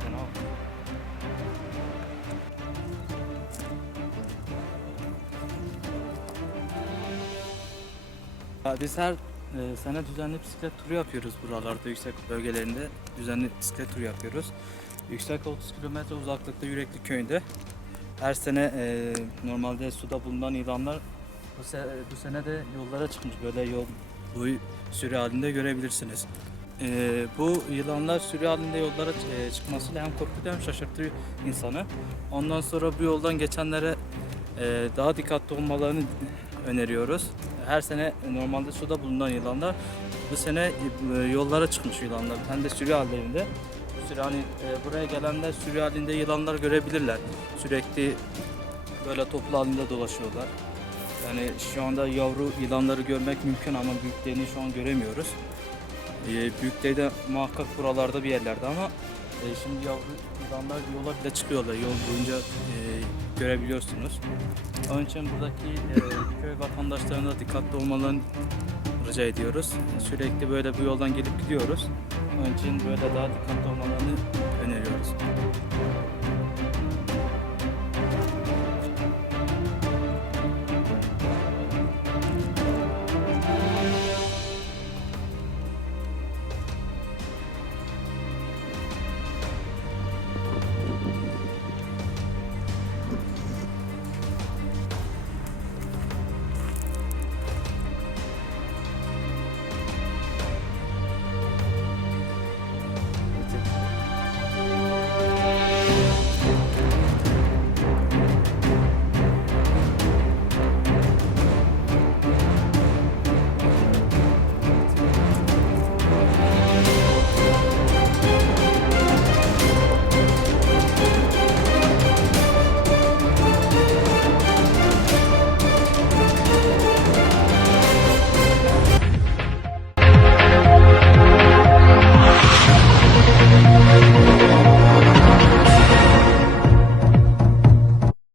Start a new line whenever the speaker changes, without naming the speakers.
Tamam. Ya Biz her e, sene düzenli bisiklet turu yapıyoruz buralarda yüksek bölgelerinde düzenli bisiklet turu yapıyoruz. Yüksek 30 kilometre uzaklıkta Yürekli köyünde. Her sene e, normalde suda bulunan yılanlar bu, se- bu sene de yollara çıkmış böyle yol boyu sürü halinde görebilirsiniz. E, bu yılanlar sürü halinde yollara e, çıkmasıyla hem korkutuyor hem şaşırtıyor insanı. Ondan sonra bu yoldan geçenlere e, daha dikkatli olmalarını öneriyoruz. Her sene normalde suda bulunan yılanlar bu sene e, yollara çıkmış yılanlar hem de sürü halinde. Sürü hani, e, buraya gelenler sürü halinde yılanlar görebilirler. Sürekli böyle toplu halinde dolaşıyorlar. Yani şu anda yavru yılanları görmek mümkün ama büyüklerini şu an göremiyoruz. E, büyükleri de muhakkak buralarda bir yerlerde ama e, şimdi yavru yılanlar yola bile çıkıyorlar. Yol boyunca e, görebiliyorsunuz. Onun için buradaki e, köy vatandaşlarına da dikkatli olmalarını rica ediyoruz. Sürekli böyle bu yoldan gelip gidiyoruz. Onun için böyle daha dikkatli olmalarını öneriyoruz.